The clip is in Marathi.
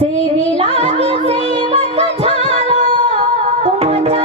सेवक झालो तुमच्या